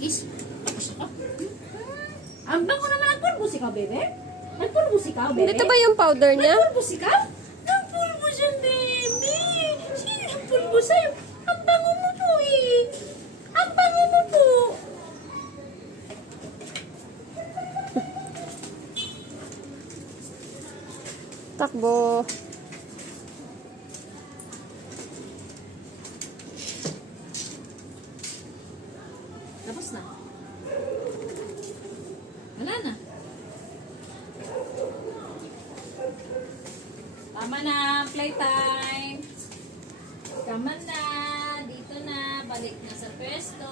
Is, tapos ako. Ang bango naman, nagpulbos ikaw, bebe? Nagpulbos ikaw, bebe? Dito ba yung powder niya? Nagpulbos ikaw? Nagpulbos yan, baby. Sino nagpulbos sa'yo? Ang bango mo po eh. Ang bango mo po. Takbo. Tapos na. Wala na. Tama na, playtime. Tama na, dito na, balik na sa pwesto.